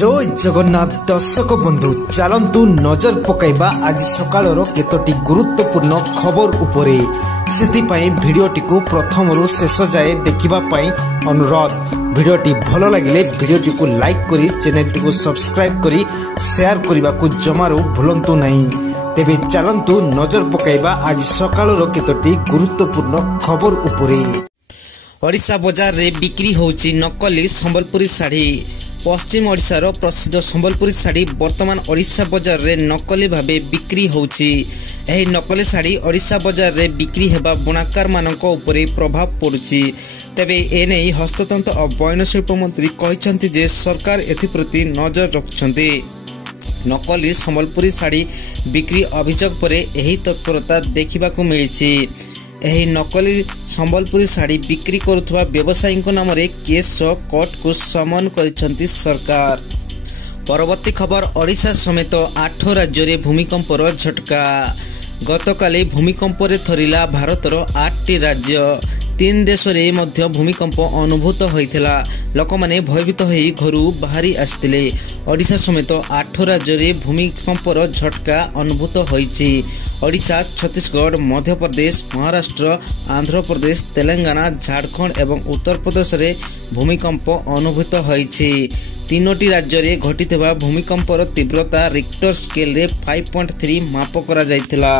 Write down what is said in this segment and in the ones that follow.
जय जगन्नाथ दर्शक बंधु चलतु नजर पकाइबा आज सकाळर केतोटी गुरुत्वपूर्ण खबर उपरे सेतिपाई भिडियोटी को प्रथम रु शेष जाए देखिबा पाई अनुरोध। भिडियोटी भल लगिले भिडियोटी को लाइक करी चैनल टी को सब्सक्राइब करी शेयर करने को जमारू भूलंतु नहीं। तेबे चलतु नजर पकाइबा आज सकाळर केतोटी गुरुत्वपूर्ण खबर उपरे। ओडिशा बाजार रे बिक्री होची नकली संबलपुरी साड़ी। पश्चिम ओडिशार प्रसिद्ध संबलपुरी साड़ी वर्तमान ओडिशा बाजार रे नकली भाबे बिक्री होची। एही नकली साड़ी ओडिशा बाजार रे बिक्री हेबा बुणाकार मानक उपरे प्रभाव पड़ुची। तेबे एने हस्ततंत्र और बयन शिल्प मंत्री कहिसंती जे सरकार एथि प्रति नजर रखछंती। नकली संबलपुरी साड़ी बिक्री अभियोग परे एही तत्परता देखिबाकू मिलिछि। एही नकली संबलपुरी साड़ी बिक्री करुवा व्यवसायी नाम रे केस कोर्ट को समन करिसंती सरकार। परवर्ती खबर ओडिशा समेत 8 राज्य रे भूमिकंपर झटका। गतकाली भूमिकंप रे थरिला भारतर 8टी राज्य। 3 देश रे मध्य भूमिकंप अनुभूत होइथिला। लोक माने भयभीत होई घरु बाहरी आस्तिले। ओडिशा समेत 8 राज्य रे भूमिकंपर झटका अनुभूत होइछि। ओडिशा, छत्तीसगढ़, मध्य प्रदेश, महाराष्ट्र, आंध्र प्रदेश, तेलंगाना, झारखंड एवं उत्तर प्रदेश रे भूमिकंप अनुभूत होइछि। 3टी राज्य रे घटिथिबा भूमिकंपर तीव्रता रिक्टर स्केल रे 5.3 माप करा जायथिला।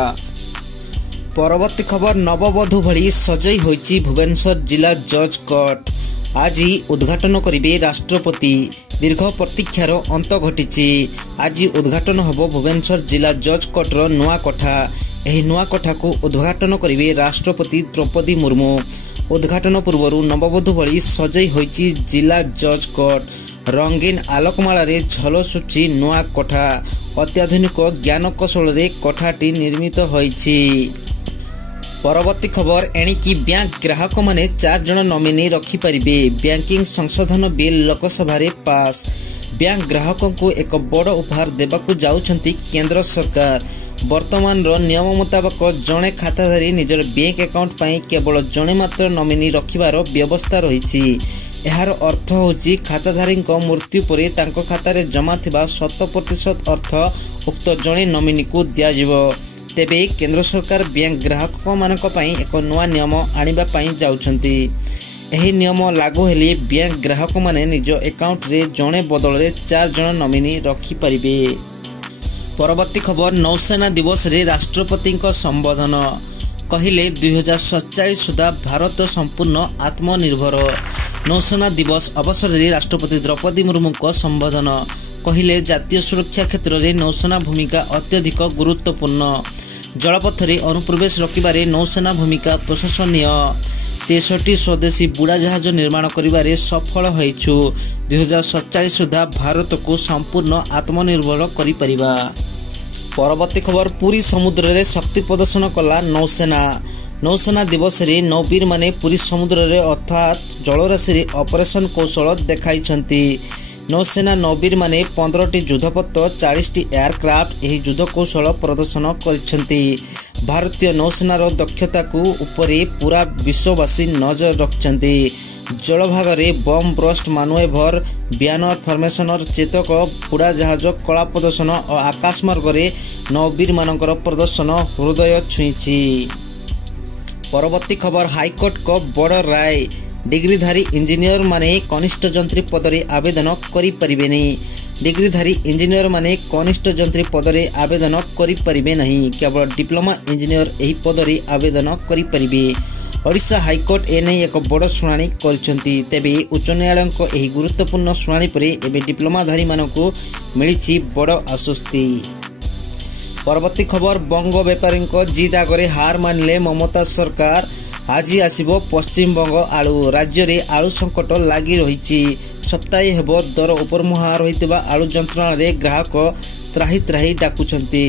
परवर्ती खबर नववधू भली सजई होइछि भुवनेश्वर जिला जज कोर्ट। आज उद्घाटन करिवे राष्ट्रपति। दीर्घ प्रतीक्षार अंत घटिछि। आज उद्घाटन होबो भुवनेश्वर जिला जज कोर्टर नुआ कोठा। एही नुआ कोठा को उद्घाटन करिवे राष्ट्रपति द्रौपदी मुर्मू। उद्घाटन पूर्व नववधू भली सजई होइछि जिला जज कोर्ट। रंगीन आलोकमाला रे झलसुछि नुआ कोठा। अत्याधुनिक ज्ञान कौशल रे कोठाटी निर्मित होइछि। परवर्ती खबर एणिकी बैंक ग्राहक माने 4 जन नॉमिनी रखी परिबे। बैंकिंग संशोधन बिल लोकसभा रे पास। बैंक ग्राहक को एक बड़ उपहार देबाकू जाउछंती केंद्र सरकार। वर्तमान रो नियम मुताबिक जणे खाताधारी निजर बैंक अकाउंट पई केवल जणे मात्र नॉमिनी रखिबार व्यवस्था रहिछि। एहार अर्थ होची खाताधारी मृत्यु परे तांको खाता रे जमा थिबा 100% अर्थ उक्त जणे नॉमिनी को दिया जिवो। तेबे केंद्र सरकार बैंक ग्राहक मानक पई एक नवा नियम आनिबा पई जाउछंती। एही नियम लागू हेले बैंक ग्राहक माने निज अकाउंट रे जणे बदल रे 4 जन नॉमिनी रखी परिबे। परवर्ती खबर नौसेना दिवस रे राष्ट्रपति संबोधन। कहिले 2047 सुधा भारत संपूर्ण आत्मनिर्भर। नौसेना दिवस अवसर रे राष्ट्रपति द्रौपदी मुर्मू को संबोधन। कहिले जातीय सुरक्षा क्षेत्र में नौसेना भूमिका अत्यधिक गुरुत्वपूर्ण। जलपथ रे अनुप्रवेश रोकबारे नौसेना भूमिका प्रशंसनीय। 63 स्वदेशी बुड़ा जहाज निर्माण करिबारे सफल होइछु। 2047 सुधा भारत को संपूर्ण आत्मनिर्भर करि परिबा। परवर्ती खबर पुरी समुद्र रे शक्ति प्रदर्शन कला नौसेना। नौसेना दिवस रे नौवीर माने पुरी समुद्र रे अर्थात जलराशि रे ऑपरेशन कौशल देखाइछंती। नौसेना नौवीर माने 15टी युद्धपोत 40टी एयरक्राफ्ट एही युद्ध कौशल प्रदर्शन करिसेंती। भारतीय नौसेनार दक्षता को उपरे पूरा विश्ववासी नजर रखिसेंती। जलभाग रे बम ब्रस्ट मानुएभर, ब्यानर फॉर्मेशनर चेतक, बुड़ा जहाज कला प्रदर्शन और आकाशमार्ग रे नौवीर मानकर प्रदर्शन हृदय छुईछि। परवर्ती खबर हाईकोर्ट को बड़ राय। डिग्रीधारी इंजीनियर माने कनिष्ठ जंत्री पदरे आवेदन करि परिबेनी। डिग्रीधारी इंजीनियर माने कनिष्ठ जंत्री पदरे आवेदन करि परिबे नहीं। केवल डिप्लोमा इंजीनियर एही पदरे आवेदन करि परिबे। ओडिशा हाईकोर्ट एने एक बड़ शुणाणी करिसंती। तेबे उच्च न्यायालय को एही गुरुत्वपूर्ण शुणाणी परे एबे डिप्लोमाधारी मानकू मिलिछि बड़ आश्वस्ति। परवर्ती खबर बंग व्यापारी जिद आगरे हार मानिले ममता सरकार। आज आसिबो पश्चिम बंग आलू। राज्य रे आलू संकट लागी रहिछि। सप्ताहे हेबो दर उपरमुहा रहितबा आलू जंत्रणा रे ग्राहक त्राही त्राही डाकुछंती।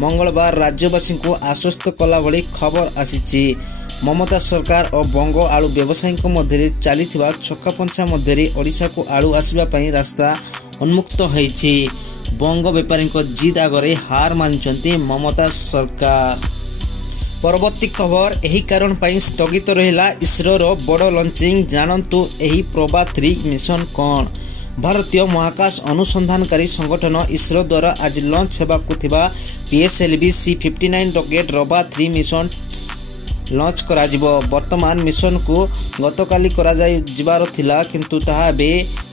मंगलवार राज्यवासी को आश्वस्त कला भली खबर आसीछि। ममता सरकार और बंग आलू व्यवसायी मध्य चलीथिबा छक्का पंछा मध्य ओडिशा को आलू आसिबा पई रास्ता उन्मुक्त होइछि। बंग व्यापारी जिद आगरे हार मानिछंती ममता सरकार। परवर्ती खबर एही कारण पई स्थगित रहिला इसरो रो बड़ लॉन्चिंग। जानंतु एही प्रोबा 3 मिशन कोन। भारतीय महाकाश अनुसंधानकारी संगठन इसरो द्वारा आज लॉन्च हेबाकु थिबा PSLV C-59 रॉकेट रोबा 3 मिशन लॉन्च करा जिवो। वर्तमान मिशन को गतकाली करा जिबार थिला किंतु ताहा बे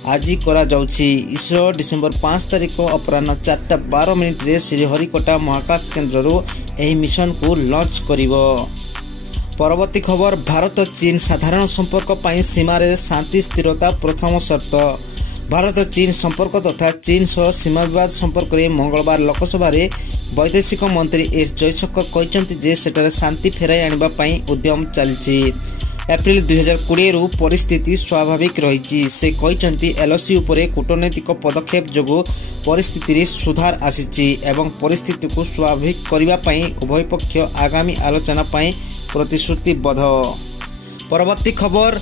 आजी करा जाउछि। इसरो डिसेंबर 5 तारिख अपराह्न 4:12 रे श्रीहरिकोटा महाकाश केन्द्र रु एही मिशन को लॉन्च करिवो। परवर्ती खबर भारत चीन साधारण संपर्क पाई सीमा रे शांति स्थिरता प्रथम शर्त। भारत चीन संपर्क तथा चीन सह सीमा विवाद संपर्क में मंगलवार लोकसभा रे वैदेशिक मंत्री एस जयशंकर कहते जे सेटारे शांति फेराई आनिबा पई उद्यम चलछि। एप्रिल 2020 रु परिस्थिति स्वाभाविक रही। से कहते LOC उपरे कूटनैतिक पदक्षेप जोगु परिस्थिति रे सुधार आसीछि एवं परिस्थिति को स्वाभाविक करिबा पई उभय पक्ष आगामी आलोचना पई प्रतिश्रुतिबद्ध। परवर्ती खबर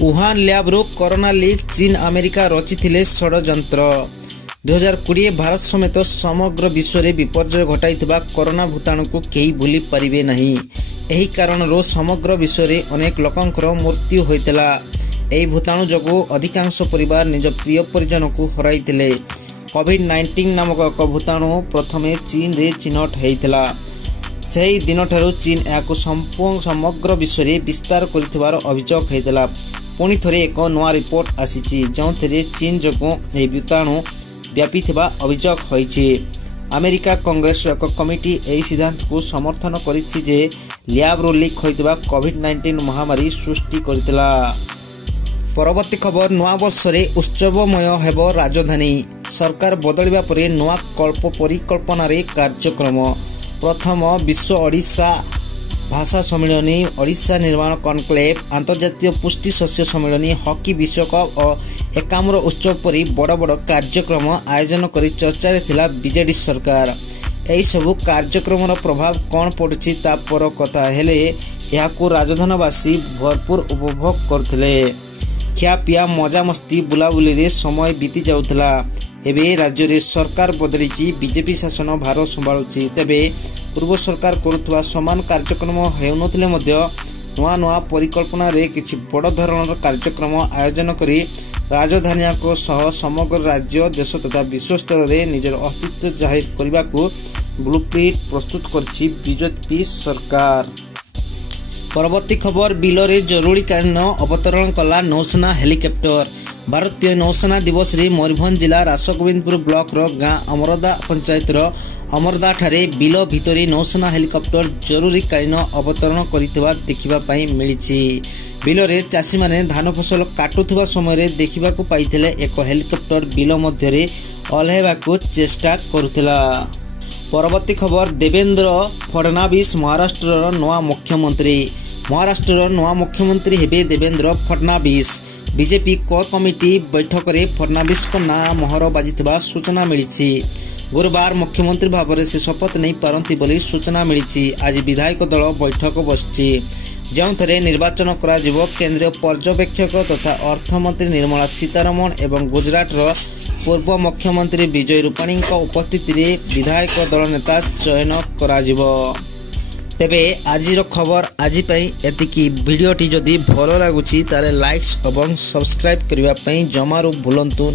वुहान लैब रो कोरोना लीक चीन अमेरिका रचिथिले षडयंत्र। 2020 भारत समेत समग्र विश्व रे विपर्यय घटाइथिबा कोरोना भूताणु को केही भूली परिबे नहीं। एही कारण रो समग्र विश्व रे अनेक लोकंकर मृत्यु होइतला। एही भूताणु जोगु अधिकांश परिवार निज प्रिय परिजन को हराइथिले। कोविड-19 नामक एक भूताणु प्रथमे चीन रे चिन्हट हेइतला। सेही दिन ठारू चीन याकु समग्र विश्व रे विस्तार करिथिबार अभियोग हेइतला। पुणी थरे एक नवा रिपोर्ट आसीछि जोंथरे चीन जोगु एही भूताणु व्यापीथिबा अभियोग होइछि। अमेरिका कांग्रेस एक कमिटी एही सिद्धांत को समर्थन करिछि जे लैब रो लीक होइतबा कोविड-19 महामारी सृष्टि करितला। परवर्ती खबर नवा वर्ष रे उत्सवमय हेबो राजधानी। सरकार बदलिबा परे नवा परिकल्पना रे कार्यक्रम। प्रथम विश्व ओडिशा भाषा सम्मेलनी, ओडिशा निर्माण कॉन्क्लेव, अंतर्जातीय पुष्टि शस्य सम्मेलनी, हॉकी विश्वकप और 51 उत्सव परी बड़ बड़ कार्यक्रम आयोजन करी चर्चा रे थिला बीजेडी सरकार। एही सब कार्यक्रम प्रभाव कौन पड़ुछि ता पर कथा हेले याकु राजधानीवासी भरपूर उपभोग करथिले। खियापिया मजामस्ती बुलाबुली रे समय बीती जाउथला। एबे राज्य रे सरकार बदलिछि, बीजेपी शासन भार संभाळुछि। तेबे पूर्व सरकार करुवा समान कार्यक्रम हेउनथिले मध्य नुआ नुआ परिकल्पना रे किछि बड़ धरणर कार्यक्रम आयोजन करी राजधानी को सह समग्र राज्य देश तथा विश्व स्तर रे निजर अस्तित्व जाहिर करबा को ब्लूप्रिंट प्रस्तुत करछि बीजेपी सरकार। परवर्ती खबर बिलरे जरूरीकालीन अवतरण कला नौसेना हेलिकॉप्टर। भारतीय नौसेना दिवस रे मयूरभंज जिला रासगोविंदपुर ब्लॉक रो गाँ अमरदा पंचायत रो अमरदा ठारे बिल भितरी नौसेना हेलिकॉप्टर जरूरीकालीन अवतरण करितबा देखिबा पई मिलिछि। बिलरे चाषी माने धान फसल काटुथबा समय रे देखिबा को पाइथिले एक हेलिकॉप्टर बिल मध्य रे ओल्हेबा को चेष्टा करुथिला। परवर्ती खबर देवेंद्र फडणवीस महाराष्ट्र रो नवा मुख्यमंत्री। महाराष्ट्र रो नवा मुख्यमंत्री हेबे Devendra Fadnavis. BJP core committee बैठक रे फडणवीस को ना मोहर बाजिथिबा सूचना मिलिछि। गुरुवार मुख्यमंत्री भाव से शपथ नहीं पारंती बोली सूचना मिलिछि। आज विधायक दल बैठक बसछि जोंथरे निर्वाचन करा जिवो केंद्रीय पर्यवेक्षक तथा अर्थमंत्री निर्मला सीतारमण एवं गुजरात रो पूर्व मुख्यमंत्री विजय रूपाणी उपस्थिति रे विधायक दल नेता चयन करा जिवो। तेबे आजिर खबर आज पई एतिकी। वीडियोटी जदि भलो लागुछि ताले लाइक्स एवं सब्सक्राइब करिवा पई जमारू भूलंतु।